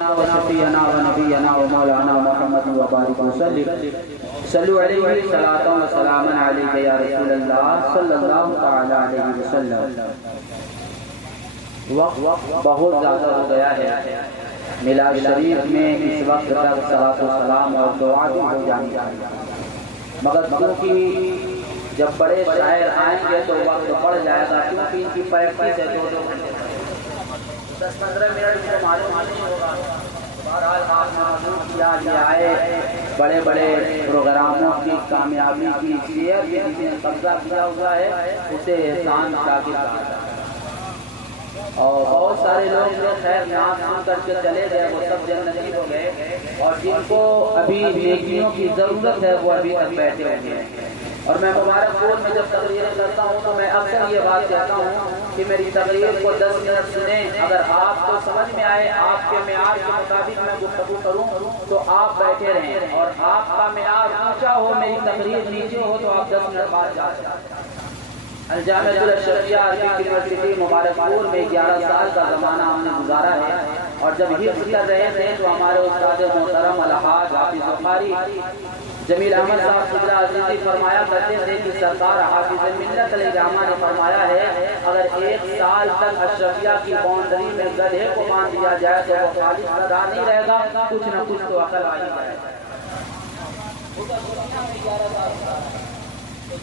وشفيعنا ونبينا ومولانا محمد وبارك وسلم صلوا عليه صلاة وسلاما عليك يا رسول الله صلی اللہ تعالی علیہ وسلم۔ وقت بہت زیادہ ہو گیا ہے، میلاد شریف میں اس وقت تک صلاۃ و سلام اور دعا بھی ہو جانی چاہیے، مگر کیونکہ جب بڑے شاعر آئیں گے تو وقت بڑھ جائے گا، کیونکہ ان کی پریکٹس ہے 2-2 گھنٹے 10-15 منٹ میں معلوم نہیں ہوگا۔ بہرحال آپ معلوم کیا یہ آئے بڑے بڑے پروگراموں کی کامیابی کی شیئر بھی جس نے قبضہ کیا ہوا ہے اسے احسان شاکر کہا جاتا ہے، اور بہت سارے لوگ جو خیر نام سن کر کے چلے گئے وہ سب جنتی ہو گئے، اور جن کو ابھی نیکیوں کی ضرورت ہے وہ ابھی تک بیٹھے ہوئے ہیں۔ اور میں مبارک پور میں جب تقریریں کرتا ہوں تو میں اکثر یہ بات کہتا ہوں کہ میری تقریر کو 10 منٹ سنیں، اگر آپ کو سمجھ میں آئے، آپ کے معیار کے مطابق میں گفتگو کروں تو آپ بیٹھے رہیں، اور آپ کا معیار اونچا ہو، میری تقریر نیچے ہو تو آپ 10 منٹ بعد جا سکتے ہیں۔ الجامعۃ الاشرفیہ عربک یونیورسٹی مبارک پور میں 11 سال کا زمانہ ہم نے گزارا ہے، اور جب حفظ کر رہے تھے تو ہمارے استاد محترم الحاج حافظ بخاری جمیل احمد صاحب قبلہ عزیزی فرمایا کرتے تھے کہ سرکار حافظ ملت علیہ الرحمہ نے فرمایا ہے اگر 1 سال تک اشرفیہ کی باؤنڈری میں گدھے کو باندھ دیا جائے تو وہ خالص گدھا نہیں رہے گا، کچھ نہ کچھ تو عقل آ ہی جائے گا۔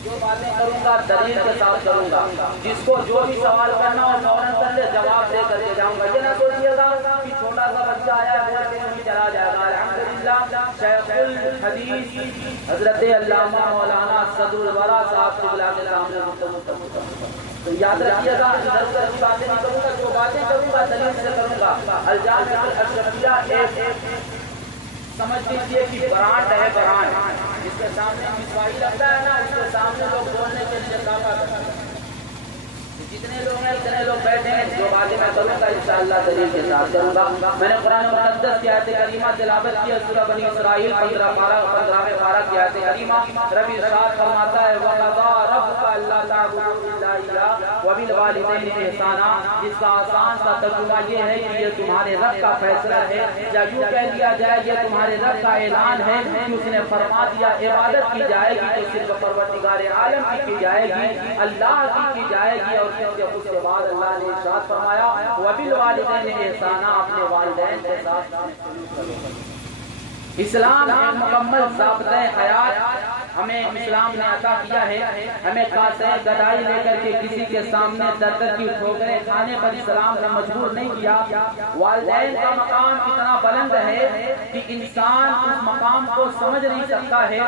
جو باتیں کروں گا دلیل کے ساتھ کروں گا، جس کو جو بھی سوال کرنا ہو فوراً کر لے، جواب دے کر کے جاؤں گا۔ یہ نہ سوچیے گا کہ چھوٹا سا بچہ آیا ہے نہیں چلا جائے گا۔ الحمدللہ شیخ الحدیث حضرت علامہ مولانا صدر الورا صاحب قبلہ کے سامنے گفتگو کروں گا، تو یاد رکھیے گا ادھر ادھر کی باتیں نہیں کروں گا، جو باتیں کروں گا دلیل سے کروں گا۔ الجامعۃ الاشرفیہ ایک سمجھ لیجیے کہ برانڈ ہے، برانڈ جس کے سامنے مسوائی لگتا ہے نا، اس کے سامنے لوگ بولنے کے لیے کافی کرتے ہیں۔ جتنے لوگ ہیں اتنے لوگ بیٹھے ہیں، جو باتیں میں کروں گا انشاءاللہ دلیل کے ساتھ کروں گا۔ میں نے قرآن مقدس کی آیت کریمہ تلاوت کی، سورہ بنی اسرائیل 15ویں پارہ کی آیت کریمہ۔ رب ارشاد فرماتا ہے وَقَضَىٰ رَبُّكَ أَلَّا تَعْبُدُوا إِلَّا إِيَّاهُ وَبِالْوَالِدَيْنِ إِحْسَانًا، جس کا آسان سا ترجمہ یہ ہے کہ یہ تمہارے رب کا فیصلہ ہے، یا یوں کہہ لیا جائے یہ تمہارے رب کا اعلان ہے کہ اس نے فرما دیا عبادت کی جائے گی تو صرف پروردگار عالم کی جائے گی، اللہ کی جائے گی۔ اور اس کے بعد اللہ نے ارشاد فرمایا وَبِالْوَالِدَيْنِ إِحْسَانًا، اپنے والدین کے ساتھ سلوک کرو۔ اسلام ایک مکمل ضابطۂ حیات ہمیں اسلام نے عطا کیا ہے، ہمیں کاسے گدائی لے کر کے کسی کے سامنے در در کی ٹھوکریں کھانے پر اسلام نے مجبور نہیں کیا۔ والدین کا مقام اتنا بلند ہے کہ انسان اس مقام کو سمجھ نہیں سکتا ہے۔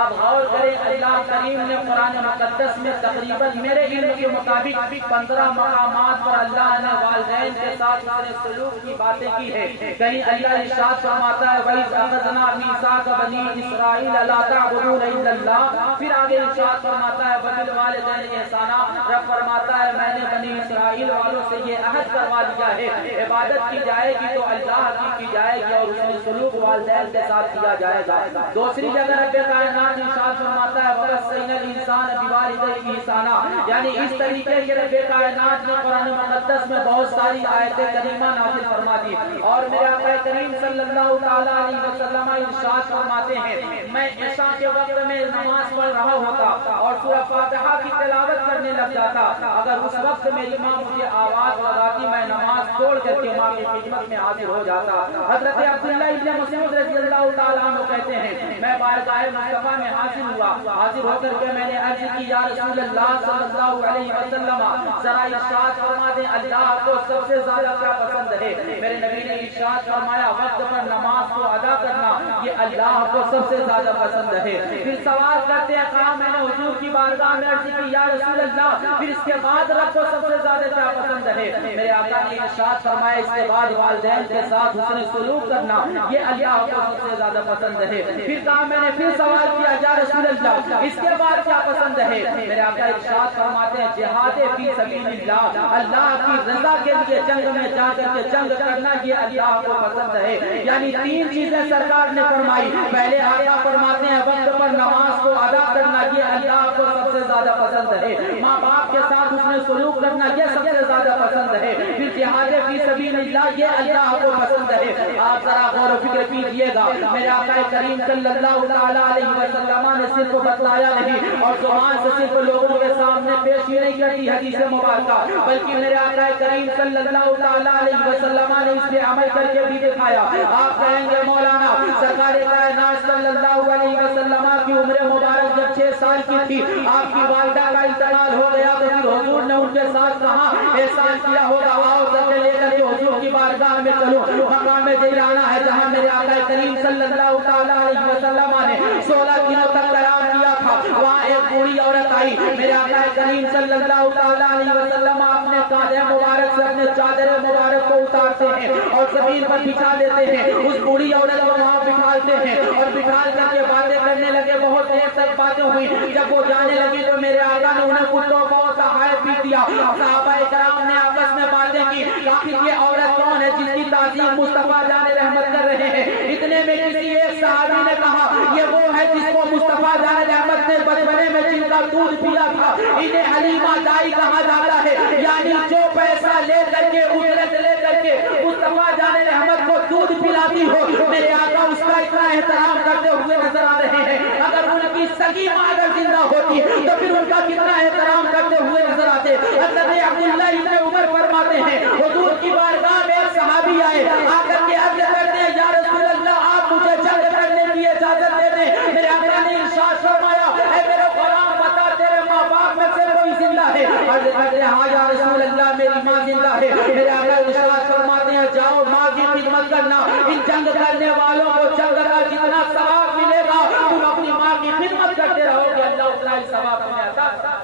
آپ غور کریں اللہ کریم نے قرآن مقدس میں تقریباً میرے علم کے مطابق 15 مقامات پر اللہ نے والدین کے ساتھ سلوک کی باتیں کی ہے۔ کہیں اللہ ارشاد فرماتا ہے وَإِذْ أَخَذْنَا مِيثَاقَ بَنِي إِسْرَائِيلَ لَا تَعْبُدُونَ إِلَّا اللہ، پھر آگے ارشاد فرماتا ہے وَبِالْوَالِدَيْنِ إِحْسَانًا، رب فرماتا ہے میں نے بنی اسرائیل والوں سے یہ عہد کروا لیا ہے عبادت کی جائے گی تو اللہ کی جائے گی، اور اس میں سلوک والدین کے ساتھ کیا جائے گا۔ دوسری جگہ رب کائنات ارشاد فرماتا ہے وَوَصَّيْنَا الْإِنسَانَ بِوَالِدَيْهِ إِحْسَانًا، یعنی اس طریقے کے رب کائنات نے قرآن مقدس میں بہت ساری آیتیں کریمہ نازل فرما دی، اور میرے آقا کریم صلی اللہ تعالی علیہ وسلم ارشاد فرماتے ہیں میں عشاء کے وقت میں نماز پڑھ رہا ہوتا اور سورہ فاتحہ کی تلاوت کرنے لگ جاتا، اگر اس وقت میری ماں مجھے آواز لگاتی میں نماز چھوڑ کر کے ماں کی خدمت میں حاضر ہو جاتا۔ حضرت عبداللہ ابن مسعود رضی اللہ تعالیٰ عنہ کہتے ہیں میں بارگاہ مصطفیٰ میں حاضر ہوا، حاضر ہو کر کے میں نے عرض کی یا رسول اللہ صلی اللہ علیہ وسلم ذرا ارشاد فرما دیں اللہ کو سب سے زیادہ کیا پسند ہے؟ میرے نبی نے ارشاد فرمایا وقت پر نماز کو ادا کرنا یہ اللہ کو سب سے زیادہ پسند ہے۔ پھر سوال کرتے ہیں کہا میں نے حضور کی بارگاہ میں عرض کی یا رسول اللہ پھر اس کے بعد رب کو سب سے زیادہ کیا پسند ہے؟ میرے آقا نے ارشاد فرمایا اس کے بعد والدین کے ساتھ حسن سلوک کرنا یہ اللہ کو سب سے زیادہ پسند ہے۔ پھر کہا میں نے پھر سوال کیا یا رسول اللہ اس کے بعد کیا پسند ہے؟ میرے آقا ارشاد فرماتے ہیں جہاد فی سبیل اللہ، اللہ کی رضا کے لیے جنگ میں جا کر کے جنگ کرنا یہ اللہ کو پسند ہے۔ یعنی 3 چیزیں سرکار نے فرمائی، پہلے آقا فرماتے ہیں وقت پر نماز کو ادا کرنا یہ اللہ کو سب سے زیادہ زیادہ پسند ہے، ماں باپ کے ساتھ اس نے سلوک کرنا یہ سب سے زیادہ پسند ہے، پھر جہاد فی سبیل اللہ یہ اللہ کو پسند ہے۔ آپ ذرا غور و فکر کیجئے گا، میرے آقا کریم صلی اللہ تعالیٰ علیہ وسلم نے صرف بتلایا نہیں اور زبان سے صرف لوگوں کے سامنے پیش ہی نہیں کرتی حدیث مبارکہ، بلکہ میرے آقا کریم صلی اللہ تعالیٰ علیہ وسلم نے اس پہ عمل کر کے بھی دکھایا۔ آپ کہیں گے مولانا سرکار کائنات صلی اللہ علیہ وسلم کی عمر مبارک جب 6 سال کی تھی، آپ کی والدہ کا انتقال ہو گیا تو پھر حضور نے ان کے ساتھ کہاں احسان کیا ہوگا؟ آؤ سب لے کر کے حضور کی بارگاہ میں چلو، مقام جیرانہ ہے جہاں میرے آقا کریم صلی اللہ تعالیٰ علیہ وسلم نے 16 دنوں تک قیام کیا تھا۔ وہاں ایک بوڑھی عورت آئی، میرے آقا کریم صلی اللہ تعالیٰ علیہ وسلم اپنے کاندھے مبارک سے اپنے چادر مبارک کو اتارتے ہیں اور زمین پر بچھا دیتے ہیں، اس بوڑھی عورت کو وہاں بٹھالتے ہیں اور بٹھال کر کے باتیں کرنے لگے۔ بہت دیر تک باتیں ہوئی، جب وہ جانے لگی تو میرے آقا نے انہیں کتوں کو سہائے پی دیا۔ صحابہ کرام نے آپس میں باتیں کی، آخر یہ عورت کون ہے جس کی تعظیم مصطفیٰ جان رحمت کر رہے ہیں؟ اتنے میں کسی ایک صحابی نے کہا یہ وہ ہے جس کو مصطفیٰ جان رحمت نے بچپنے میں جن کا دودھ پیا تھا، انہیں حلیمہ دائی کہا جاتا ہے، یعنی جو پیسہ لے کر کے اجرت لے کر کے مصطفیٰ جان رحمت کو دودھ پلاتی ہو، میرے آقا اس کا اتنا احترام کرتے ہوئے نظر آ رہے ہیں۔ اگر ان کی سگی ماں اگر زندہ ہوتی تو پھر ان کا کتنا احترام کرتے ہوئے نظر آتے۔ حضرت عبداللہ ابن عمر فرماتے ہیں حضور کی بارگاہ میں ایک صحابی آئے، آ کر کے عرض کرتے ہیں یا رسول اللہ آپ مجھے جنگ کرنے کی اجازت دے دیں۔ میرے آقا نے ارشاد فرمایا اے میرے غلام بتا تیرے ماں باپ میں سے کوئی زندہ ہے؟ عرض کرتے ہیں ہاں یا رسول اللہ میری ماں زندہ ہے۔ میرے آقا ارشاد فرماتے ہیں جاؤ ماں کی خدمت کرنا، ان جنگ کرنے والوں کو جنگ کا جتنا ثواب ملے گا تم اپنی ماں کی خدمت کرتے رہو گے، اللہ تعالی ثواب تمہیں عطا کرے۔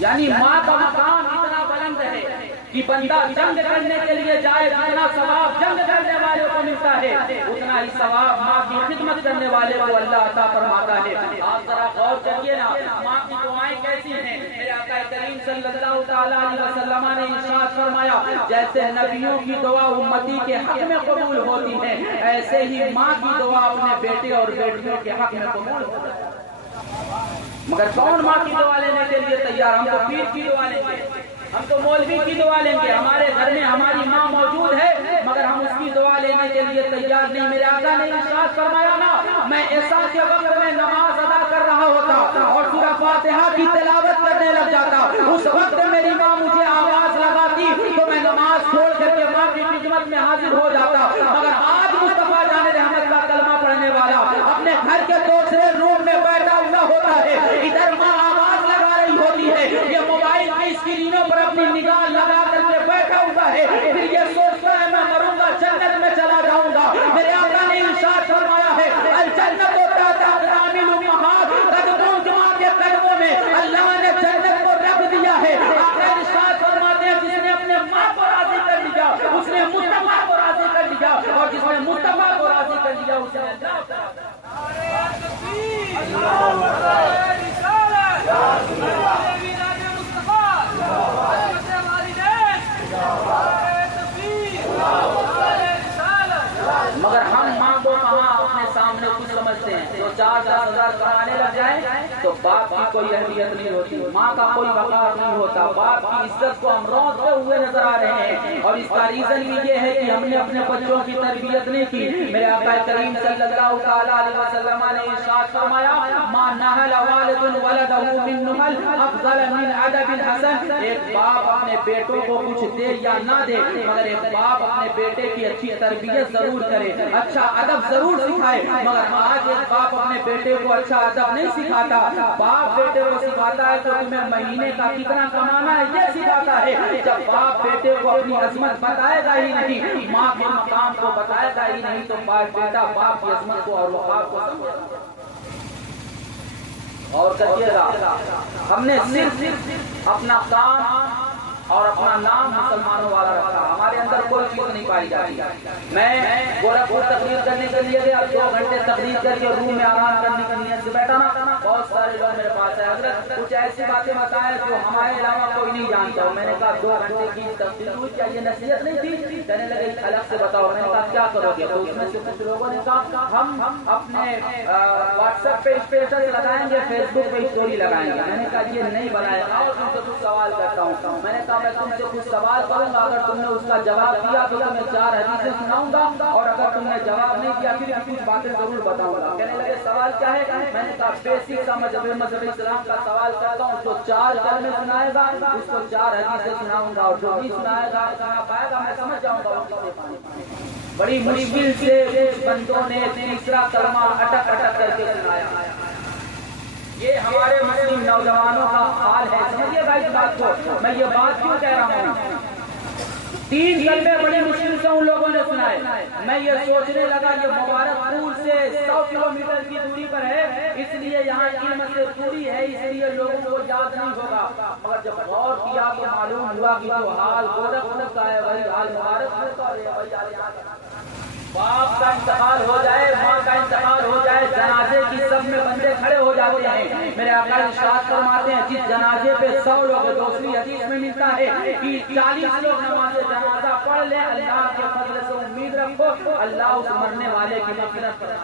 یعنی ماں کا مقام اتنا بلند ہے کہ بندہ جنگ کرنے کے لیے جائے جتنا ثواب جنگ کرنے والے کو ملتا ہے اتنا ہی ثواب ماں کی خدمت کرنے والے کو اللہ عطا فرماتا ہے۔ آپ ذرا غور کریے نا ماں کی دعائیں کیسی ہیں۔ میرے آقا کریم صلی اللہ تعالیٰ علیہ وسلم نے ارشاد فرمایا جیسے نبیوں کی دعا امتی کے حق میں قبول ہوتی ہے ایسے ہی ماں کی دعا اپنے بیٹے اور بیٹیوں کے حق میں قبول ہوتی ہے۔ مگر کون ماں کی دعا لینے کے لیے تیار؟ ہم تو پیر کی دعا لیں گے، ہم تو مولوی کی دعا لیں گے، ہمارے گھر میں ہماری ماں موجود ہے مگر ہم اس کی دعا لینے کے لیے تیار نہیں۔ میرے آقا نے ارشاد فرمایا نا میں ایسا کے وقت میں نماز ادا کر رہا ہوتا اور سورہ فاتحہ کی تلاوت کرنے لگ جاتا، اس وقت میری ماں مجھے آواز لگاتی تو میں نماز چھوڑ کر کے ماں کی خدمت میں حاضر ہو جاتا۔ مگر آج مصطفیٰ جان رحمت کا کلمہ پڑھنے والا اپنے گھر کے دوسرے روم میں بیٹھا ہوا ہوتا ہے، ادھر ماں آواز لگا رہی ہوتی ہے، یہ موبائل کی اسکرینوں پر اپنی نگاہ لگا کر کے بیٹھا ہوا ہے، پھر یہ سوچتا ہے میں مروں گا جنت میں چلا جاؤں گا۔ میرے آقا نے ارشاد فرمایا ہے الجنت تحت اقدام الامہات، قدموں کی ماں کے قدموں میں اللہ نے جنت کو رکھ دیا ہے۔ آقا ارشاد فرماتے ہیں جس نے اپنے ماں کو راضی کر لیا اس نے مصطفیٰ کو راضی کر لیا اور جس نے مصطفیٰ کو راضی کر لیا اس نے مگر ہم ماں کو کہاں اپنے سامنے کچھ سمجھتے ہیں، تو 4-10 ہزار کمانے لگ جائیں تو باپ کی کوئی اہمیت نہیں ہوتی، ماں کا کوئی وقار نہیں ہوتا، باپ کی عزت کو ہم روتے ہوئے نظر آ رہے ہیں اور اس کا ریزن بھی یہ ہے کہ ہم نے اپنے بچوں کی تربیت نہیں کی۔ میرے آقا کریم صلی اللہ تعالیٰ علیہ وسلم نے ارشاد فرمایا ما نہل والد ولدہ من نہل افضل من ادب حسن، ایک باپ اپنے بیٹوں کو کچھ دے یا نہ دے مگر ایک باپ اپنے بیٹے کی اچھی تربیت ضرور کرے، اچھا ادب ضرور سکھائے۔ مگر آج ایک باپ اپنے بیٹے کو اچھا ادب نہیں سکھاتا، باپ بیٹے کو سکھاتا ہے تو تمہیں مہینے کا کتنا کمانا ہے یہ سکھاتا ہے، جب باپ بیٹے کو اپنی عظمت بتائے گا ہی نہیں، ماں کے مقام کو بتائے گا ہی نہیں تو بیٹا باپ کی عظمت کو اور وقار کو سمجھے گا۔ اور کہیے گا ہم نے صرف اپنا کام اور اپنا نام مسلمانوں والا رکھا، ہمارے اندر کوئی چیز نہیں پائی جاتی۔ میں گورکھپور تقریر کرنے کے لیے گیا، 2 گھنٹے تقریر کر کے روم میں آرام کرنے کی نیت سے بیٹھا نا بہت سارے لوگ میرے پاس ہیں، حضرت کچھ ایسی باتیں بتائیں جو ہمارے علاوہ کوئی نہیں جانتا ہوں. میں نے کہا 2 گھنٹے کی تفصیل ہوئی، کیا یہ نصیحت نہیں تھی؟ کہنے لگے الگ سے بتاؤ. میں نے کہا کیا کرو گے؟ تو اس میں سے کچھ لوگوں نے کہا ہم اپنے واٹس ایپ پہ اسٹیٹس لگائیں گے، فیس بک پہ اسٹوری لگائیں گے. میں نے کہا یہ نہیں بنائے گا. اور تم سے کچھ سوال کرتا ہوں. میں نے کہا میں تم سے کچھ سوال کروں گا، اگر تم نے اس کا جواب دیا تو تمہیں 4 حدیثیں سناؤں گا، اور اگر تم نے جواب نہیں دیا پھر کچھ باتیں ضرور بتاؤں گا. کہنے لگے سوال کیا ہے؟ میں نے کہا بیسک سا مذہب اسلام کا سوال کرتا ہوں. جو 4 کلمے سنائے گا اس کو 4 حدیثیں سناؤں گا، اور جو بھی سنائے گا سنا پائے گا میں سمجھ جاؤں گا. بڑی مشکل سے بندوں نے تیسرا کلمہ اٹک اٹک کر کے سنایا. یہ ہمارے مسلم نوجوانوں کا حال ہے. سمجھیے گا اس بات کو. میں یہ بات کیوں کہہ رہا ہوں؟ 3 کلمے بڑی مشکل سے ان لوگوں نے سنائے. میں یہ سوچنے لگا یہ مبارک پور سے 100 کلومیٹر کی دوری پر ہے، اس لیے یہاں علم سے دوری ہے، اس لیے لوگوں کو یاد نہیں ہوگا. مگر جب غور کیا تو معلوم ہوا کہ جو حال گورکھپور کا ہے وہی حال مبارک پور کا ہے. باپ کا انتقال ہو جائے، ماں کا انتقال ہو جائے، جنازے کی سب میں بندے کھڑے ہو جاتے ہیں. میرے آقا ارشاد فرماتے ہیں جس جنازے پہ 100 لوگ، دوسری حدیث میں ملتا ہے کہ 40 لوگ نماز جنازہ پڑھ لیں، اللہ کے فضل سے امید رکھو اللہ اس مرنے والے کی مغفرت کرے.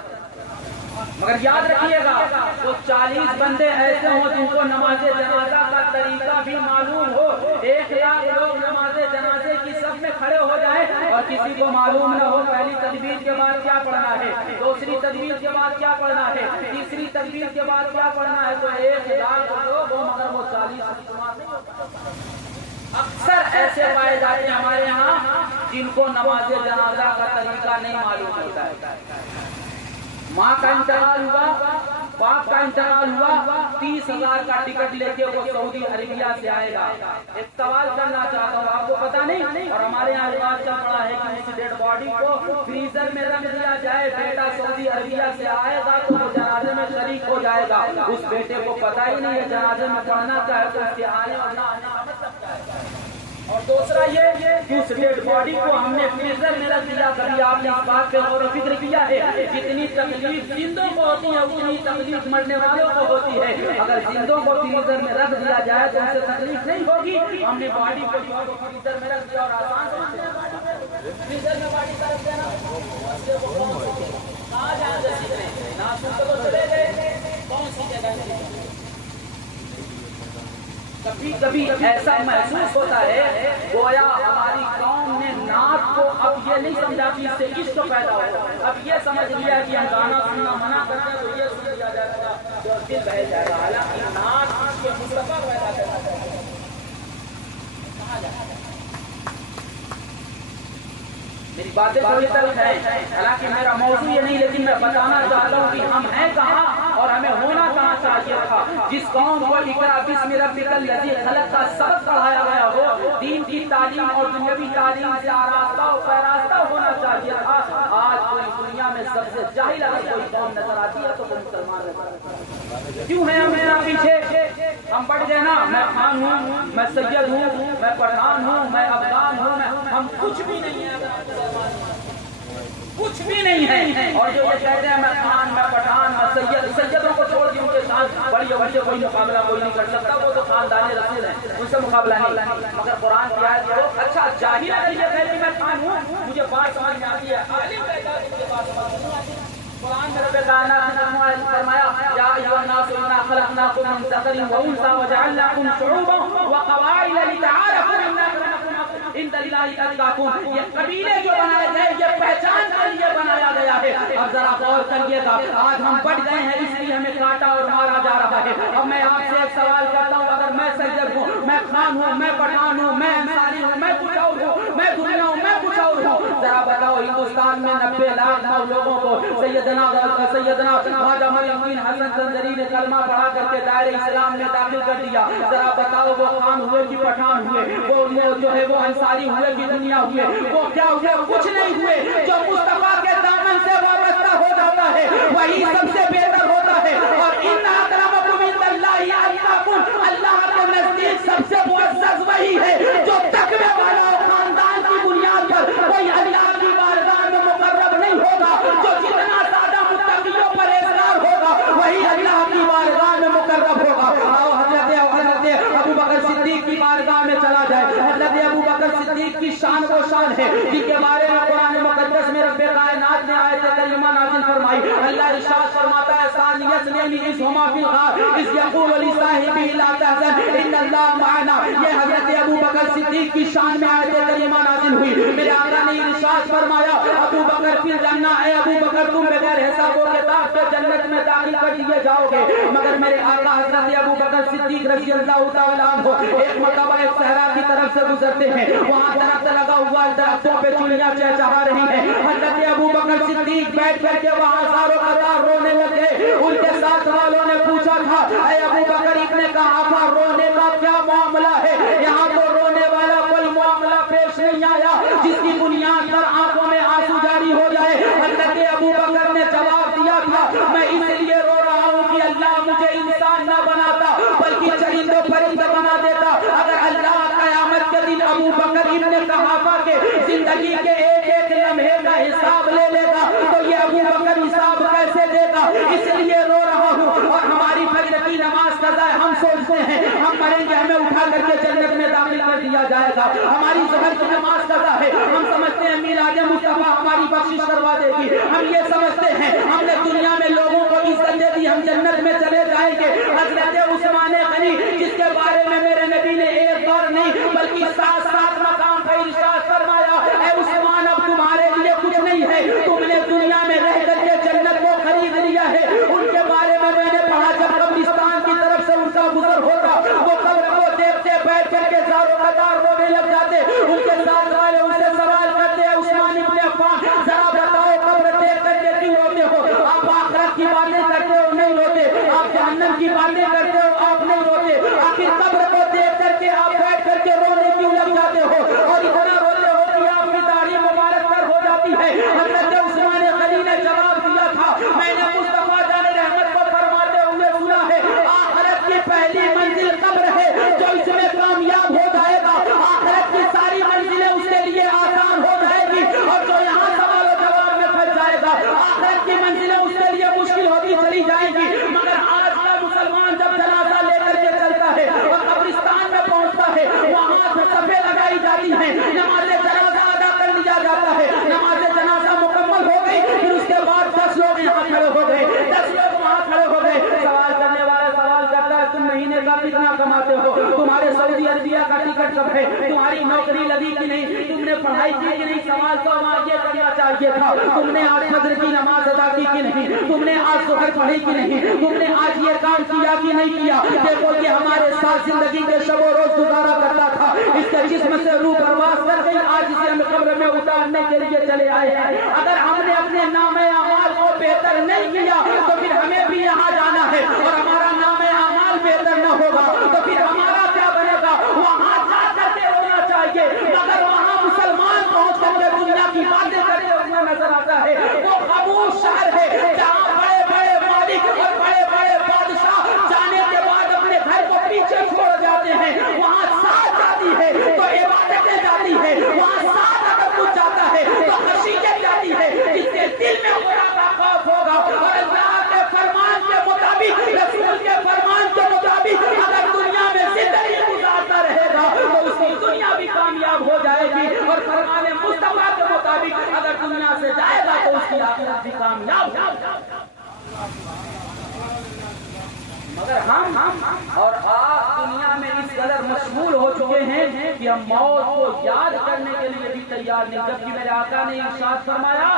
مگر یاد رکھیے گا وہ 40 بندے ایسے ہوں جن کو نماز جنازہ کا طریقہ بھی معلوم ہو. 1 لاکھ لوگ نماز جنازے کی سب میں کھڑے ہو جائیں اور کسی کو معلوم نہ ہو پہلی تکبیر کے بعد کیا پڑھنا ہے، دوسری تکبیر کے بعد کیا پڑھنا ہے، تیسری تکبیر کے بعد کیا پڑھنا ہے، تو 1 لاکھ لوگ ہو مگر وہ 40 اکثر ایسے پائے جاتے ہیں ہمارے یہاں جن کو نماز جنازہ کا طریقہ نہیں معلوم ہوتا ہے. ماں کا انتقال ہوا، باپ کا انتقال ہوا، 30,000 کا ٹکٹ لے کے وہ سعودی عربیہ سے آئے گا. ایک سوال کرنا چاہتا ہوں، آپ کو پتا نہیں اور ہمارے یہاں رواج چل پڑا ہے کہ اس ڈیڈ باڈی کو فریزر میں رکھ دیا جائے. بیٹا سعودی عربیہ سے آئے گا تو وہ جنازے میں شریک ہو جائے گا. اس بیٹے کو پتا ہی نہیں ہے جنازے میں پڑھنا چاہے تو اس کے آنے اور نہ آنے کا مطلب کیا ہے. اور دوسرا یہ کہ اس ڈیڈ باڈی کو ہم نے فریزر میں رکھ دیا. کبھی آپ نے اس بات پہ غور و فکر کیا ہے جتنی تکلیف زندوں کو ہوتی ہے اتنی تکلیف مرنے والوں کو ہوتی ہے. اگر زندوں کو فریزر میں رکھ دیا جائے تو ان سے تکلیف نہیں ہوگی. ہم نے باڈی کو فریزر میں رکھ دیا اور آسان فریزر میں باڈی کا رکھ دینا. کہاں جہاں سے سیکھ رہے ہیں ناسن کو چلے گئے کون سی جگہ. کبھی کبھی ایسا محسوس ہوتا ہے گویا ہماری قوم نے نعت کو اب یہ نہیں سمجھا کہ اس سے عشق پیدا ہو. اب یہ سمجھ لیا کہ ہم گانا سننا منع کرتے ہیں تو یہ سن لیا جائے گا تو دل بہل جائے گا. حالانکہ نعت کے مصطفیٰ پیدا کرنا چاہیے. کہاں جائے میری باتیں تھوڑی تلخ ہیں، حالانکہ میرا موضوع یہ نہیں، لیکن میں بتانا چاہتا ہوں کہ ہم ہیں کہاں اور ہمیں ہونا کہاں چاہیے تھا. جس قوم کو اقرا بسم ربک الذی خلق کا سبق پڑھایا گیا ہو، دین کی تعلیم اور دنیاوی تعلیم سے آراستہ و پیراستہ ہونا چاہیے تھا. آج پوری دنیا میں سب سے جاہل اگر کوئی قوم نظر آتی ہے تو وہ مسلمان ہے. کیوں ہے ہم یہاں پیچھے؟ ہم پڑھ گئے نا میں خان ہوں، میں سید ہوں، میں پٹھان ہوں، میں افغان ہوں. ہم کچھ بھی نہیں ہیں، کچھ بھی نہیں ہے. اور جو یہ کہتے ہیں میں خان، میں پٹھان، میں سید، سیدوں کو چھوڑ دیا ان کے ساتھ بڑی بڑی کوئی مقابلہ کوئی نہیں کر سکتا. وہ تو خاندان رسول ہیں، ان سے مقابلہ نہیں. مگر قرآن کی آیت پڑھو. اچھا جاہل اگر یہ کہے کہ میں خان ہوں مجھے بات سمجھ میں آتی ہے، عالم کہتا ہے مجھے بات سمجھ نہیں آتی. قرآن میں رب کائنات نے فرمایا یا ایھا الناس انا خلقناکم من ذکر و انثى وجعلناکم شعوبا وقبائل لتعارفوا ان اللہ اتقاکم. یہ قبیلے جو بنائے گئے یہ پہچان کے لیے بنایا گیا ہے. اب ذرا غور کریے گا، آج ہم بڑھ گئے ہیں اس لیے ہمیں کاٹا اور مارا جا رہا ہے. اب میں آپ سے ایک سوال کرتا ہوں، اگر میں سید ہوں، میں خان ہوں، میں پٹھان ہوں، میں انصاری ہوں، میں کچھ اور ہوں، میں دنیا ہوں، میں کچھ اور ہوں، ذرا بتاؤ ہندوستان میں 90 لاکھ لوگوں کو سیدنا خواجہ معین الدین حسن زنجری نے کلمہ پڑھا کر کے دائرہ اسلام میں داخل کر دیا. ذرا بتاؤ وہ خان ہوئے کہ پٹھان ہوئے، وہ جو ہے وہ انصاری ہوئے کہ دنیا ہوئے، وہ کیا ہوئے؟ کچھ نہیں ہوئے. جو مصطفیٰ کے دامن سے وابستہ ہو جاتا ہے وہی سب سے بہتر ہوتا ہے. اور ان اکرمکم عند اللہ اتقاکم، اللہ کے نزدیک سب سے معزز وہی ہے جو تقوی والا خاندان کی بنیاد پر کوئی اللہ کی بارگاہ میں مقرب نہیں ہوگا. جو جتنا زیادہ متقیوں پر اصرار ہوگا وہی اللہ کی بارگاہ کے بارے میں قرآن مقدس میں رب کائنات نے آیت کریمہ نازل فرمائی. اللہ ارشاد فرماتا ہے ثانی یسنی اذ ہما فی الغار اذ یقول لصاحبہ لا تحزن ان اللہ معنا. یہ حضرت ابو بکر صدیق کی شان میں آیت کریمہ نازل ہوئی. میرے آقا نے ارشاد فرمایا ابو بکر فی الجنہ، اے ابو بکر تم بغیر حساب و کتاب کے جنت میں داخل کر دیے جاؤ گے. مگر میرے آقا حضرت ابو بکر صدیق رضی اللہ تعالیٰ عنہ ایک مرتبہ ایک صحرا کی طرف سے گزرتے ہیں. وہاں درخت لگا ہوا ہے، درختوں پہ چڑیاں چہچہا رہی ہیں. حضرت ابو بکر صدیق بیٹھ کر کے وہاں ساروں قطار رونے لگے. ان کے ساتھ والوں نے پوچھا تھا اے ابو بکر ابن قحافہ رونے کا کیا معاملہ ہے؟ یہاں تو رونے والا کوئی معاملہ پیش نہیں آیا جس کی بنیاد پر آنکھوں میں آنسو جاری ہو جائے. حضرت ابو بکر نے جواب دیا تھا میں اس لیے رو رہا ہوں کہ اللہ مجھے انسان نہ بناتا بلکہ چرند و پرند بنا دیتا. اگر اللہ قیامت کے دن ابو بکر ابن قحافہ کے زندگی کے ایک ایک لمحے کا حساب لے لے گا تو یہ ابو بکر حساب کیسے دے گا؟ اس لیے رو رہا ہوں. اور ہماری فجر کی نماز قضا ہے، ہم سوچتے ہیں ہم مریں گے ہمیں اٹھا کر کے جنت میں داخل کر دیا جائے گا. ہماری ظہر کی نماز قضا ہے، ہم سمجھتے ہیں میلاد مصطفیٰ ہماری بخشش کروا دے گی. ہم یہ سمجھتے ہیں ہم نے دنیا میں لوگوں کو عزت دے دی ہم جنت میں چلے جائیں گے. حضرت عثمان غنی جس کے بارے میں میرے نبی نے ایک بار نہیں بلکہ 7 مقام پر ارشاد فرمایا اے عثمان اب تمہارے لیے کچھ نہیں ہے، تم نے دنیا میں رہ کر کے جنت کو خرید لیا ہے. ان کے بارے میں میں نے پڑھا جب قبرستان کی طرف سے ان کا گزر ہوتا وہ قبر کو دیکھتے بیٹھ کر کے زاروں قطار رونے لگ جاتے. ان کے ساتھ والے ان سے سوال کرتے ہیں عثمان ابن عفان ذرا بتاؤ قبر دیکھ کر کے کیوں روتے ہو؟ آپ آخرت کی باتیں کرتے ہو نہیں روتے، آپ جہنم کی باتیں کرتے ہو آپ نہیں روتے، آخر قبر کو دیکھ کر کے آپ بیٹھ کر کے رونے کیوں لگ جاتے ہو اور اتنا روتے ہو کہ آپ کی داڑھی مبارک پر ہو جاتی ہے؟ حضرت عثمان غنی نے جواب دیا تھا میں نے مصطفیٰ جان رحمت کو فرماتے ہوئے سنا ہے آخرت کی پہلی منزل قبر ہے جو اس میں کامیاب ہو جائے گا آخرت کی ساری منزلیں اس کے لیے آسان ہو جائے گی، اور جو یہاں سوال و جواب میں پھنس جائے گا آخرت کی منزلیں اس کے لیے مشکل ہوتی چلی جائیں گی. مگر آج کا مسلمان جب جنازہ لے کر کے چلتا ہے اور قبرستان میں پہنچتا ہے وہاں صفیں لگائی جاتی ہیں، نماز جنازہ ادا کر لیا جاتا ہے، نماز جنازہ مکمل ہو گئی پھر اس کے بعد 10 لوگ یہاں کھڑے ہو گئے، 10 لوگ وہاں کھڑے ہو گئے. سوال کرنے والا سوال کرتا ہے تم مہینے کا کتنا کماتے ہو؟ تمہارے سعودی عربیہ کا ٹکٹ کب ہے؟ تمہاری نوکری لگی کہ نہیں؟ تم نے پڑھائی کی کہ نہیں؟ سوال تو وہاں یہ کرنا چاہیے تھا تم نے آج فجر کی نماز ادا کی کہ نہیں؟ تم نے آج ظہر پڑھی کہ نہیں؟ تم نے آج یہ کام کیا کہ نہیں کیا؟ دیکھو کہ ہمارے ساتھ زندگی کے شب و روز گزارا کرتا تھا، اس کے جسم سے روح پرواز کر گئی، آج اسے ہم قبر میں اتارنے کے لیے چلے آئے ہیں. اگر ہم نے اپنے نام اعمال کو بہتر نہیں کیا تو پھر ہمیں بھی یہاں جانا ہے، اور ہمارا نام اعمال بہتر نہ ہوگا تو پھر ہمارا کیا بنے گا؟ وہاں جا کر کے ہونا چاہیے. مگر وہاں مسلمان پہنچ کر کے دنیا کی باتیں کرتے ہوئے نظر آتا ہے. وہ خاموش شہر ہے جہاں بڑے بڑے مالک اور بڑے بڑے بادشاہ جانے کے بعد اپنے گھر کو پیچھے چھوڑ جاتے ہیں. وہاں ساتھ جاتی ہے تو عبادتیں جاتی ہے، وہاں ساتھ اگر کچھ جاتا ہے تو خشیتیں جاتی ہے. جس کے دل میں خدا کا خوف ہوگا اور اللہ کے فرمان کے مطابق رسول کے فرمان کے مطابق اگر دنیا میں زندگی گزارتا رہے گا تو اس کی دنیا بھی کامیاب ہو جائے گی، اور فرمان مصطفیٰ کے مطابق اگر دنیا سے جائے گا تو اس کی آخرت بھی کامیاب ہو جائے گا. مگر ہم اور آپ دنیا میں اس قدر مشغول ہو چکے ہیں کہ ہم موت کو یاد کرنے کے لیے بھی تیار نہیں. جبکہ میرے آقا نے ارشاد فرمایا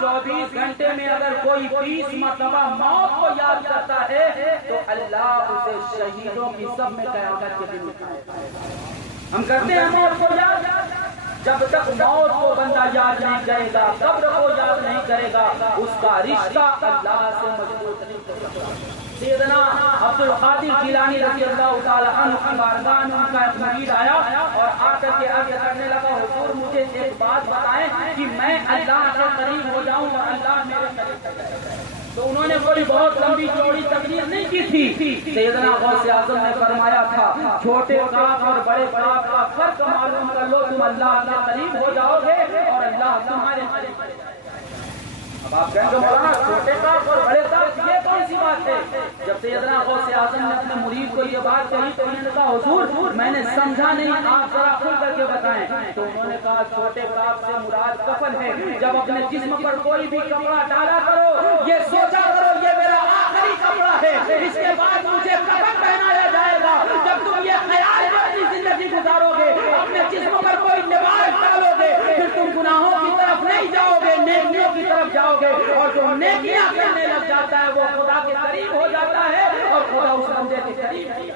24 گھنٹے میں اگر کوئی 20 مرتبہ موت کو یاد کرتا ہے تو اللہ اسے شہیدوں کی سب میں قیامت کے دن اٹھائے گا. ہم کرتے ہیں موت کو یاد، جب تک موت کو بندہ یاد نہیں کرے گا، قبر کو یاد نہیں کرے گا، اس کا رشتہ اللہ سے مضبوط نہیں ہوگا. سیدنا عبد القادر جیلانی رضی اللہ تعالی عنہ کی بارگاہ میں ان کا ایک مرید آیا اور آ کر کے عرض کرنے لگا حضور مجھے ایک بات بتائیں کہ میں اللہ کے قریب ہو جاؤں اور اللہ میرے قریب ہو جائے. تو انہوں نے کوئی بہت لمبی چوڑی تقریر نہیں کی تھی. سیدنا غوث اعظم نے فرمایا تھا چھوٹے کاف اور بڑے کاف کا فرق معلوم کر لو، تم اللہ کے قریب ہو جاؤ گے اور اللہ تمہارے قریب ہو جائے گا. اب آپ کہیں گے مولانا چھوٹے کاف اور بڑے کاف یہ کون سی بات ہے؟ جب سیدنا غوث اعظم نے اپنے مرید کو یہ بات کہی تو انہوں نے کہا حضور میں نے سمجھا نہیں، آپ ذرا کھل کر کے کے بتائیں. تو انہوں نے کہا چھوٹے کاف سے مراد کفن ہے. جب اپنے جسم پر کوئی بھی کپڑا ڈالا کرو یہ سوچا کرو یہ میرا آخری کپڑا ہے, اس کے بعد مجھے کفن پہنایا جائے گا. جب تم یہ خیال میں اپنی زندگی گزارو گے, اپنے جسم پر کوئی لباس ڈالو گے, پھر تم گناہوں کی طرف نہیں جاؤ گے, نیکیوں کی طرف جاؤ گے. اور جو نیکیاں کرنے لگ جاتا ہے وہ خدا کے قریب ہو جاتا ہے اور خدا اس بندے کے قریب ہے.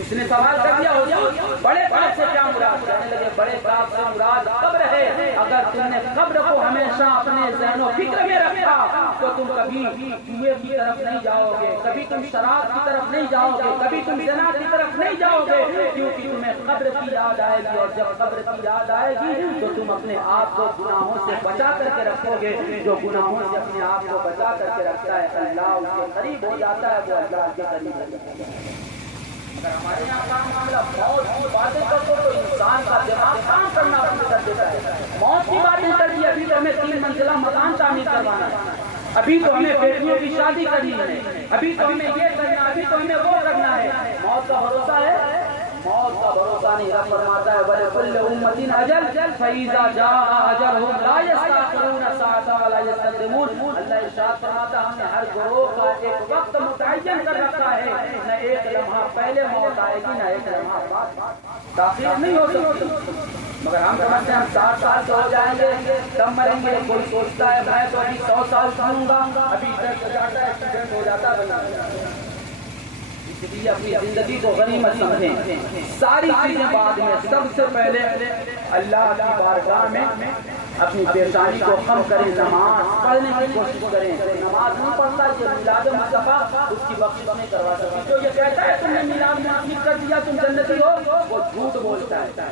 اس نے سوال کر دیا حضور بڑے کاف سے کیا مراد؟ کہنے لگے بڑے کاف سے مراد قبر ہے. اگر تم نے قبر کو ہمیشہ اپنے ذہن و فکر میں رکھا تو تم کبھی جوئے کی طرف نہیں جاؤ گے, کبھی تم شراب کی طرف نہیں جاؤ گے, کبھی تم زنا کی طرف نہیں جاؤ گے, کیونکہ تمہیں قبر کی یاد آئے گی. اور جب قبر کی یاد آئے گی تو تم اپنے آپ کو گناہوں سے بچا کر کے رکھو گے. جو گناہوں سے اپنے آپ کو بچا کر کے رکھتا ہے اللہ اس کے قریب ہو جاتا ہے, وہ اللہ کے قریب ہو جاتا ہے. اگر ہمارے یہاں کا معاملہ موت کی باتیں کرتے تو انسان کا دماغ کام کرنا بند کر دیتا ہے. موت کی باتیں کر دی, ابھی تو ہمیں 3 منزلہ مکان تعمیر کروانا ہے, ابھی تو ہمیں بیٹیوں کی شادی کرنی ہے, ابھی تو ہمیں یہ کرنا, ابھی تو ہمیں وہ کرنا ہے. موت کا بھروسہ ہے؟ موت کا بھروسہ نہیں. رب فرماتا ہے وَلِكُلِّ أُمَّةٍ أَجَلٌ فَإِذَا جَاءَ أَجَلُهُمْ لَا يَسْتَأْخِرُونَ سَاعَةً وَلَا يَسْتَقْدِمُونَ. اللہ ارشاد فرماتا ہم نے ہر گروہ کا ایک وقت متعین کر رکھا ہے, نہ ایک لمحہ پہلے موت آئے گی نہ ایک لمحہ بعد. تاخیر نہیں ہو سکتی. مگر ہم سمجھتے ہیں ہم 60 سال سے ہو جائیں گے تب مریں گے. کوئی سوچتا ہے میں تو ابھی 100 سال جیوں گا, ابھی ادھر سے جاتا ہے ایکسیڈنٹ ہو جاتا ہے. اس لیے اپنی زندگی کو غنیمت سمجھیں. ساری چیزیں بعد میں, سب سے پہلے اللہ کی بارگاہ میں اپنی پریشانی کو کم کریں, نماز پڑھنے کی کوشش کریں. نماز نہیں پڑھتا یہ میلاد مصطفیٰ اس کی بخشش نہیں کروا سکتی. جو یہ کہتا ہے تم نے میلاد میں کر دیا تم جنتی ہو, وہ جھوٹ بولتا ہے.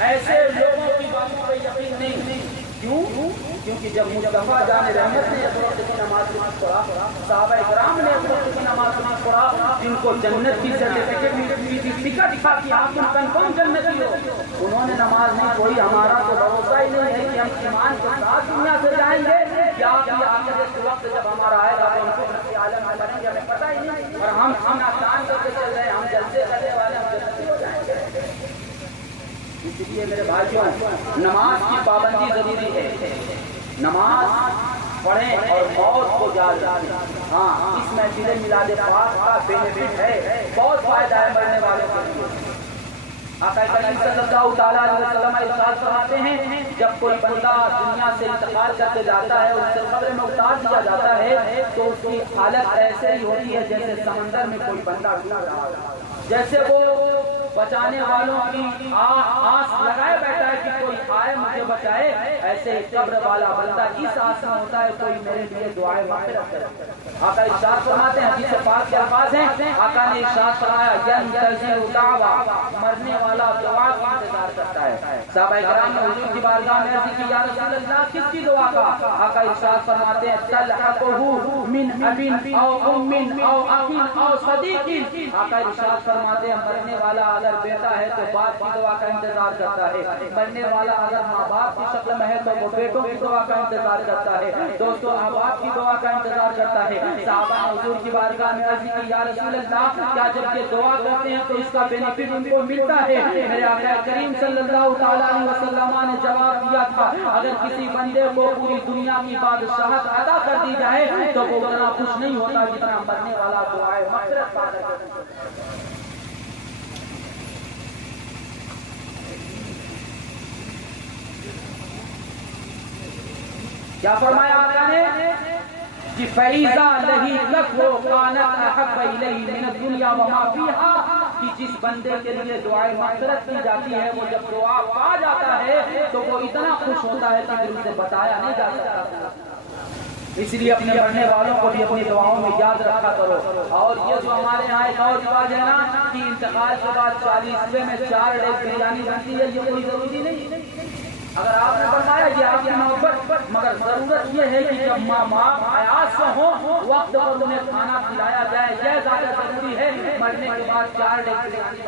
ایسے لوگوں کی باتوں پہ یقین نہیں. کیوں؟ کیونکہ جب مصطفیٰ جان رحمت نے اس وقت کی نماز پڑھا, صحابہ کرام نے اس وقت کی نماز پڑھا, جن کو جنت کی سرٹیفکیٹ ملی تھی, ٹکٹ تھا کہ آپ تم کنفرم جنتی ہو, انہوں نے نماز نہیں پڑھی. ہمارا تو بھروسہ ہی نہیں ہے کہ ہم ایمان کے ساتھ دنیا سے جائیں گے یا آخرت کے وقت جب ہمارا آئے گا تو ہم کو کے عالم میں بنیں گے, ہمیں پتہ ہی نہیں. اور ہم آسان کر کے چل رہے ہیں, ہم جلسے کرنے والے ہم جنتی ہو جائیں گے. اس لیے میرے بھائیوں نماز کی پابندی ضروری ہے. نماز پڑھیں اور موت کو یاد رکھیں. ہاں اس محفل میلاد پاک کا بینیفٹ ہے, بہت فائدہ ہے مرنے والوں کے لیے. آقا کریم صلی اللہ تعالیٰ علیہ وسلم ارشاد فرماتے ہیں جب کوئی بندہ دنیا سے انتقال کر کے جاتا ہے, اس سے قبر میں اتار دیا جاتا ہے تو اس کی حالت ایسے ہی ہوتی ہے جیسے سمندر میں کوئی بندہ ڈوب رہا ہے. جیسے وہ بچانے والوں کی آس لگائے بیٹھا ہے کہ کوئی آئے مجھے بچائے, ایسے ہی قبر والا بندہ اس آس میں ہوتا ہے کوئی میرے لیے دعائیں مغفرت کرے. آقا ارشاد فرماتے ہیں, حدیث پاک کے الفاظ ہیں, آقا نے ارشاد فرمایا ینتظر دعویٰ, مرنے والا دعا کا انتظار کرتا ہے. صحابہ کرام نے حضور کی بارگاہ میں عرض کی یا رسول اللہ کس کی دعا کا؟ آقا ارشاد فرماتے ہیں تلحقہ من ابن او ام او اخ او صدیق. آقا ارشاد فرماتے ہیں مرنے والا اگر بیٹا ہے تو باپ کی دعا کا انتظار کرتا ہے, مرنے والا اگر ماں باپ کی شکل میں ہے تو وہ بیٹوں کی دعا کا انتظار کرتا ہے, دوستوں احباب کی دعا کا انتظار کرتا ہے. صحابہ حضور کی بارگاہ میں عرض کی یا رسول اللہ کیا جب یہ دعا کرتے ہیں تو اس کا بینیفٹ ان کو ملتا ہے؟ میرے آقا کریم صلی اللہ تعالیٰ علیہ وسلم نے جواب دیا تھا اگر کسی بندے کو پوری دنیا کی بادشاہت عطا کر دی جائے تو وہ اتنا خوش نہیں ہوتا جتنا مرنے والا دعائے مغفرت پا کر کرتا ہے. کیا فرمایا آقا نے کہ فَإِذَا لَهِقَتْهُ كَانَتْ أَحَبَّ إِلَيْهِ مِنَ الدُّنْيَا وَمَا فِيهَا, کہ جس بندے کے لیے دعائیں مغفرت کی جاتی ہے وہ جب دعا پا جاتا ہے تو وہ اتنا خوش ہوتا ہے کہ دل سے بتایا نہیں جا سکتا. اس لیے اپنے مرنے والوں کو بھی اپنی دعاؤں میں یاد رکھا کرو. اور یہ جو ہمارے یہاں ایک اور رواج ہے نا کہ انتقال کے بعد 40ویں میں 4 ڈیگ بریانی بنتی ہے, یہ کوئی ضروری نہیں. اگر آپ نے فرمایا یہ آپ کی محبت, مگر ضرورت یہ ہے کہ جب ماں باپ حیات سے ہوں وقت پر انہیں کھانا کھلایا جائے, یہ زیادہ ضروری ہے. مرنے کے بعد 4 ڈیگ بریانی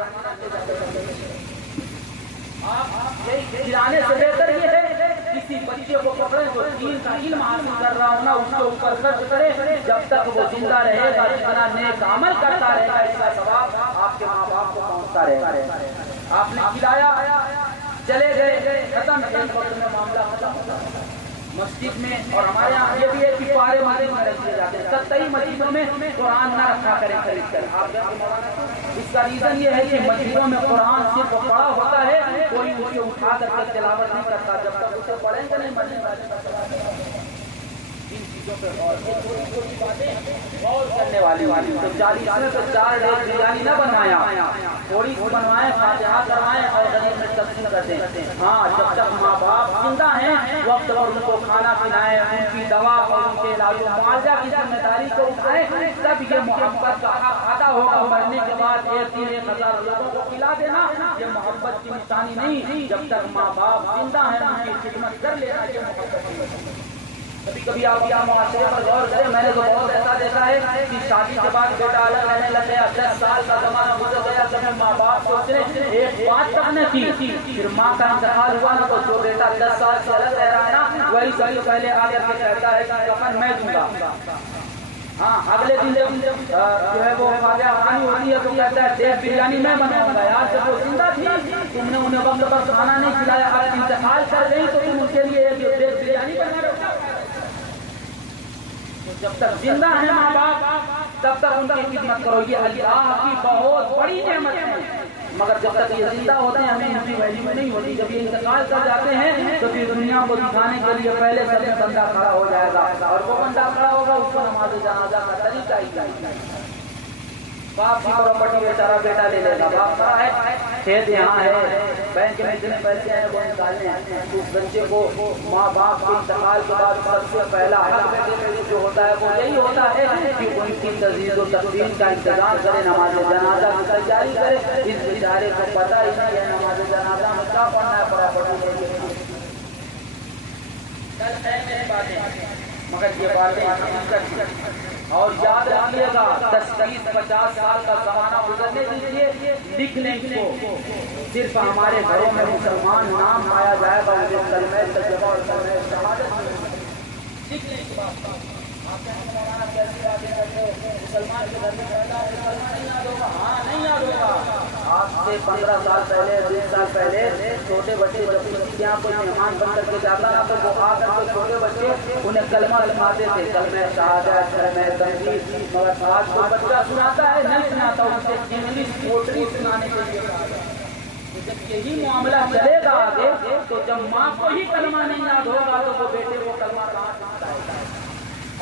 کھلانے سے بہتر یہ ہے کسی بچے کو پکڑے جو دین کا علم حاصل کر رہا ہونا اس کے اوپر خرچ کرے, جب تک وہ زندہ رہے گا جتنا نیک عمل کرتا رہے گا اس کا ثواب آپ آپ کے ماں باپ کو پہنچتا رہے. آپ نے کھلایا, چلے گئے, ختم. ایک وقت میں معاملہ ختم. مسجد میں اور ہمارے یہاں یہ بھی ہے کہ پارے مسجد میں رکھ دیے جاتے ہیں. 27 مسجدوں میں قرآن نہ رکھا کریں خرید کر. اس کا ریزن یہ ہے کہ مسجدوں میں قرآن صرف پڑھا ہوتا ہے, کوئی اسے اٹھا کر کے تلاوت نہیں کرتا جب تک اسے پڑھیں گے نہیں مرنے والے. ان چیزوں پہ غور کرنے والی تو 40 میں تو 4 ڈیز بریانی نہ بنوایا, تھوڑی سی بنوائیں, فاتحہ کروائیں اور غریب میں تقسیم کر دیں. ہاں, جب تک ماں باپ زندہ ہیں وقت پر ان کو کھانا پلائیں, ان کی دوا اور ان کے علاج و معالجہ کی ذمہ داری کو اٹھائیں, تب یہ محبت کا حق ادا ہوگا. مرنے کے بعد 1,000 لوگوں کو کھلا دینا یہ محبت کی نشانی نہیں. جب تک ماں باپ زندہ ہیں ان کی خدمت کر لینا یہ محبت کی. کبھی کبھی آپ یا معاشرے پر غور کریں, میں نے تو بہت ایسا دیکھا ہے کہ شادی کے بعد بیٹا الگ رہنے لگ گیا, 10 سال کا زمانہ گزر گیا, جب ماں باپ سوچ رہے ایک بات تک نہ کی, پھر ماں کا انتقال ہوا نا, تو جو بیٹا 10 سال سے الگ رہ رہا ہے نا وہی سب سے پہلے آ کر کے کہتا ہے کہ کفن میں دوں گا. ہاں, اگلے دن جو ہے وہ فاتحہ خوانی ہوتی ہے تو کہتا ہے دیکھ بریانی میں بناؤں گا. یار جب وہ زندہ تھی تم نے انہیں وقت پر کھانا نہیں کھلایا, اب انتقال کر گئی تو تم ان کے لیے دیکھ بریانی بنا رہے ہو. جب تک زندہ ہیں ماں باپ تب تک ان کی خدمت کرو, یہ اللہ کی بہت بڑی نعمت ہے. مگر جب تک یہ زندہ ہوتے ہیں ہمیں ان کی ویلیو نہیں ہوتی. جب یہ انتقال کر جاتے ہیں تو پھر دنیا کو دکھانے کے لیے پہلے سب میں بندہ کھڑا ہو جائے گا, اور وہ بندہ کھڑا ہوگا اس کو نماز جنازہ کا طریقہ ہی چاہیے. باپ کی پراپرٹی بیچارہ بیٹا لے لے گا, باپ کھڑا ہے, کھیت یہاں ہے, بینک میں اتنے پیسے ہیں وہ نکالنے ہیں. اس بچے کو ماں باپ کے انتقال کے بعد سب سے پہلا حق بیٹے کے لیے جو ہوتا ہے وہ یہی ہوتا ہے کہ ان کی تجہیز و تقدیم کا انتظام کرے, نماز جنازہ کی تیاری کرے. اس بیچارے کو پتہ ہی نہیں ہے نماز جنازہ میں کیا پڑھنا ہے پراپرٹی لے کے. مگر یہ باتیں اور یاد رکھیے گا, 10-20-50 سال کا زمانہ گزرنے دیجیے, لکھ لیں کو صرف ہمارے گھروں میں مسلمان نام آیا جائے گا, انہیں کلمہ تجربہ اور کلمہ شہادت لکھ لیں. مسلمان کے گھر میں پیدا ہے, مسلمان نہیں یاد ہوگا, ہاں نہیں یاد ہوگا. آج سے 15 سال پہلے 20 سال پہلے چھوٹے بچے جب یہاں کوئی مہمان بن کر کے جاتا نا تو وہ آ کر کے چھوٹے بچے انہیں کلمہ سناتے تھے, کلمہ شہادت, کلمہ تنظیم. مگر آج کوئی بچہ سناتا ہے نہیں سناتا, ان سے انگلش پوٹری سنانے کے لیے. جب یہی معاملہ چلے گا آگے تو جب ماں کو ہی کلمہ نہیں یاد ہوگا تو وہ بیٹے کو کلمہ کہاں سنتا ہے.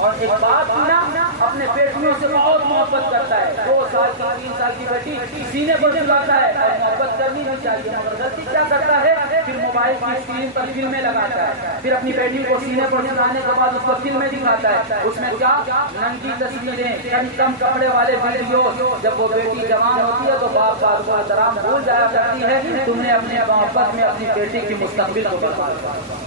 اور ایک بات نا اپنے بیٹیوں سے بہت محبت کرتا ہے, 2 سال کی 3 سال کی بیٹی سینے پر چلاتا ہے, اور محبت کرنی نہیں چاہیے. مگر غلطی کیا کرتا ہے, پھر موبائل کی اسکرین پر فلمیں لگاتا ہے, پھر اپنی بیٹی کو سینے پر چلانے کے بعد اس کو فلمیں دکھاتا ہے. اس میں کیا ننگی تصویریں, کم کپڑے والے ویڈیو. جب وہ بیٹی جوان ہوتی ہے تو باپ باپ کو احترام بھول جایا کرتی ہے. تم نے اپنے محبت میں اپنی بیٹی کی مستقبل کو برباد کر دیا.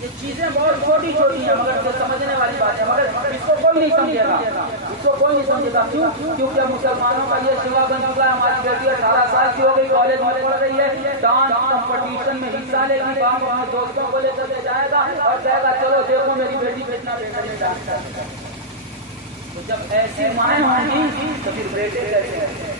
یہ چیزیں بہت چھوٹی چھوٹی ہیں مگر جو سمجھنے والی بات ہے, مگر اس کو کوئی نہیں سمجھے گا, اس کو کوئی نہیں سمجھے گا. کیوں؟ کیونکہ مسلمانوں کا یہ سوا بن چکا ہے. ہماری بیٹی 18 سال کی ہو گئی, کالج میں پڑھ رہی ہے, ڈانس کمپٹیشن میں حصہ لے گی, باپ اپنے دوستوں کو لے کر کے جائے گا اور کہے گا چلو دیکھو میری بیٹی کتنا بہترین ڈانس کرتی ہے. تو جب ایسی مائیں ہوں گی تو پھر بیٹے کیسے؟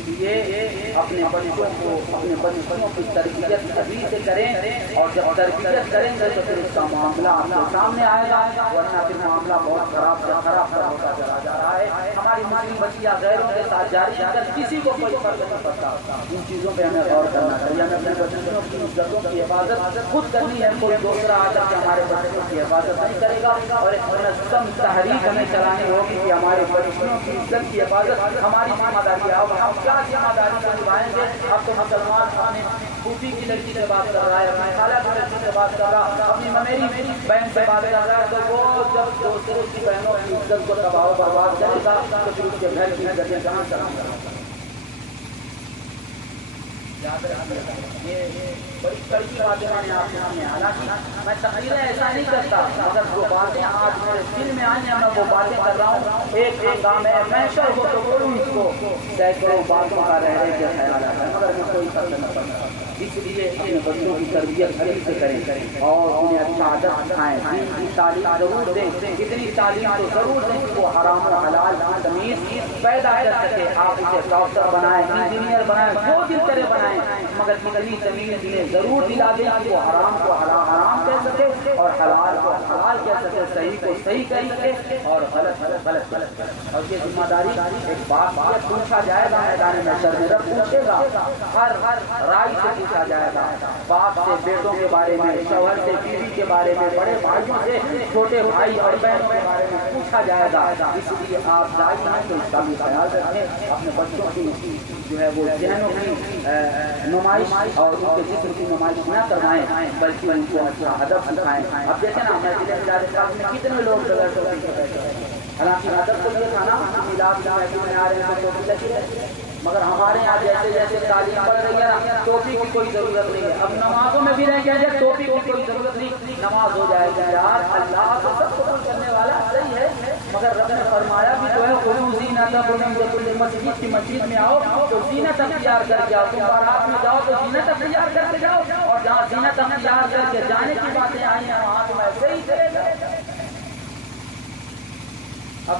اس لیے اپنے بچوں کی تربیت ابھی سے کریں, اور جب تربیت کریں گے تو پھر اس کا معاملہ آپ کے سامنے آئے گا, ورنہ پھر معاملہ بہت خراب ہوتا چلا جا رہا ہے. ہماری مسلم بچیاں غیروں کے ساتھ جاری ہیں, اگر کسی کو کوئی فرق نہیں پڑتا. ان چیزوں پہ ہمیں غور کرنا چاہیے. ہمیں اپنے بچوں کی عزتوں کی حفاظت خود کرنی ہے, کوئی دوسرا آ کر کے ہمارے بچوں کی حفاظت نہیں کرے گا. اور ایک منظم تحریک ہمیں چلانی ہوگی کہ ہمارے بچوں کی عزت کی حفاظت ہماری ذمہ داری ہے. ہم کیا ذمہ داری کو نبھائیں گے؟ اب تو مسلمان اپنے پھوپھی کی لڑکی سے بات کر رہا ہے, اپنی خالہ کی لڑکی سے بات کر رہا ہے, اپنی ممیری بہن سے بات کر رہا ہے. تو وہ جب دوسرے کی بہنوں کی عزت کو تباہ و برباد کرے گا تو پھر اس کے گھر کی عزتیں کہاں چلائیں گا؟ یاد رکھیے, یہ بڑی کڑی باتیں میں نے آپ کے سامنے. حالانکہ میں تقریریں ایسا نہیں کرتا, مگر جو باتیں آج میرے دل میں آئی ہیں میں وہ باتیں کر رہا ہوں. ایک ہنگام ہے محشر ہو تو بولوں اس کو, سینکڑوں باتوں کا رہنے کے خیال آتا ہے, مگر میں کوئی فرق نہیں پڑتا. اس لیے اپنے بچوں کی تربیت گھر سے کریں اور انہیں اچھا عادت سکھائیں، دین کی تعلیم ضرور دیں، اتنی تعلیم تو ضرور دیں کہ وہ حرام و حلال کی تمیز پیدا کر سکے۔ آپ اسے ڈاکٹر بنائیں، انجینئر بنائیں، جو دل کرے بنائیں، مگر اتنی تمیز انہیں ضرور دلا دیں کہ وہ حرام کو حرام کہہ سکے اور حلال کو حلال کہہ سکے، صحیح کو صحیح کہہ سکے اور غلط غلط اور یہ ذمہ داری ایک باپ سے پوچھا جائے گا میدان محشر میں، رب پوچھے گا، ہر رائی سے پوچھا جائے گا، باپ سے بیٹوں کے بارے میں، شوہر سے بیوی کے بارے میں، بڑے بھائیوں سے چھوٹے بھائی اور بہنوں کے بارے میں پوچھا جائے گا۔ اس لیے آپ دائی ہیں تو اس کا بھی خیال رکھیں، اپنے بچوں کی جو ہے وہ ذہنوں کی نمائش اور ان کے جسم کی نمائش نہ کروائیں، بلکہ ان کو اچھا ادب سکھائیں۔ اب دیکھیں نا میں کتنے لوگ حالانکہ ادب تو یہ تھا نا، میلاد میں آ رہے ہیں ٹوپی لگی ہے، مگر ہمارے یہاں جیسے جیسے تعلیم پڑھ رہی ہے نا، ٹوپی کی کوئی ضرورت نہیں ہے، اب نمازوں میں بھی نہیں کہتے ٹوپی کی کوئی ضرورت نہیں، نماز ہو جائے گی یار، اللہ تو سب قبول کرنے والا صحیح ہے، مگر رب نے فرمایا بھی تو ہے خذوا زینتکم عند کل مسجد، کی مسجد میں آؤ تو زینت اختیار کر کے آؤ، تم بارات میں جاؤ تو زینت اختیار کر کے جاؤ، اور جہاں زینت اختیار کر کے جانے کی باتیں آئی ہیں وہاں تم ایسے ہی چلے جاؤ۔ اب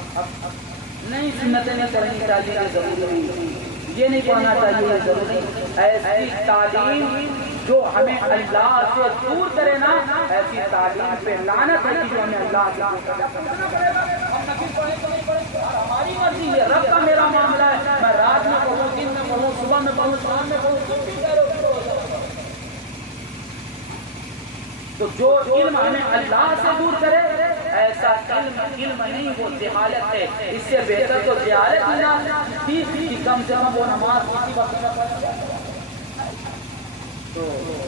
نہیں سنتیں نہیں کرنی چاہیے، ضروری نہیں، یہ نہیں کہنا چاہیے ضروری، ایسی تعلیم جو ہمیں اللہ سے دور کرے نا، ایسی تعلیم پہ لعنت ہے کہ جو ہمیں اللہ سے دور کرے۔ ہماری مرضی ہے، رب کا میرا معاملہ ہے، میں رات میں پڑھوں، دن میں پڑھوں، صبح میں پڑھوں، شام میں پڑھوں، تو جو علم ہمیں اللہ سے دور کرے ایسا علم نہیں، وہ جہالت ہے، اس سے بہتر تو جہالت ہی نہ تھی کہ کم سے کم وہ نماز کسی وقت میں پڑھ جائے۔ تو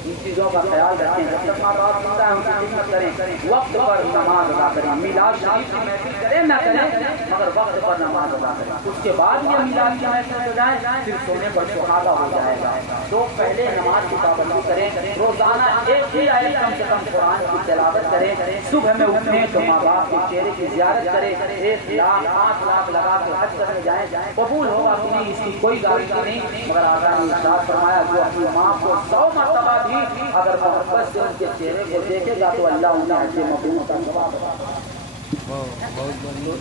ان چیزوں کا خیال رکھیں، جب تک ماں باپ زندہ ہیں ان کی خدمت کریں، وقت پر نماز ادا کریں، میلاد شریف کی محفل کریں نہ کریں مگر وقت پر نماز ادا کریں، اس کے بعد یہ میلاد کی محفل ہو جائے پھر سونے پر سہاگا ہو جائے گا۔ تو پہلے نماز کی پابندی کریں، روزانہ ایک ہی آیت کم سے کم قرآن کی تلاوت کریں، صبح میں اٹھیں تو ماں باپ کے چہرے کی زیارت کریں، 1 لاکھ 5 لاکھ لگا کے حج کرنے جائیں، قبول ہوگا کہ نہیں اس کی کوئی گارنٹی نہیں، مگر آقا نے ارشاد فرمایا جو اپنی ماں کو 100 مرتبہ بھی اگر محبت سے ان کے چہرے کو دیکھے گا تو اللہ انہیں حج مبرور کا ثواب دے۔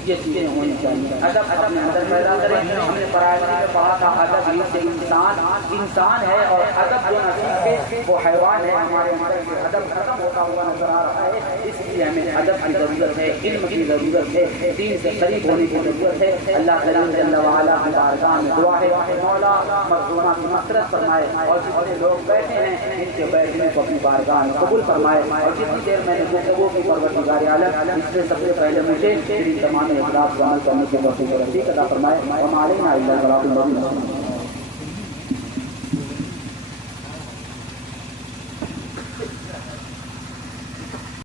یہ چیزیں ہونی چاہیے، ادب اپنے اندر پیدا کریں۔ ہم نے پرائمری میں پڑھا تھا ادب ہی سے انسان ہے، اور ادب جو نہ سیکھے وہ حیوان ہے، ہمارے اندر سے ادب ختم ہوتا ہوا نظر آ رہا ہے، اس لیے ہمیں ادب کی ضرورت ہے، علم کی ضرورت ہے، دین سے قریب ہونے کی ضرورت ہے۔ اللہ کریم جل وعلا کی بارگاہ میں دعا ہے مولا مظلومہ کی مغفرت فرمائے، اور جتنے لوگ بیٹھے ہیں ان کے بیٹھنے کو اپنی بارگاہ میں قبول فرمائے، اور جتنی دیر میں نے گفتگو کی پروردگار عالم اس سے سب سے پہلے مجھے تمام اخلاق کو عمل کرنے کی توفیق عطا فرمائے، وما علینا الا البلاغ المبین۔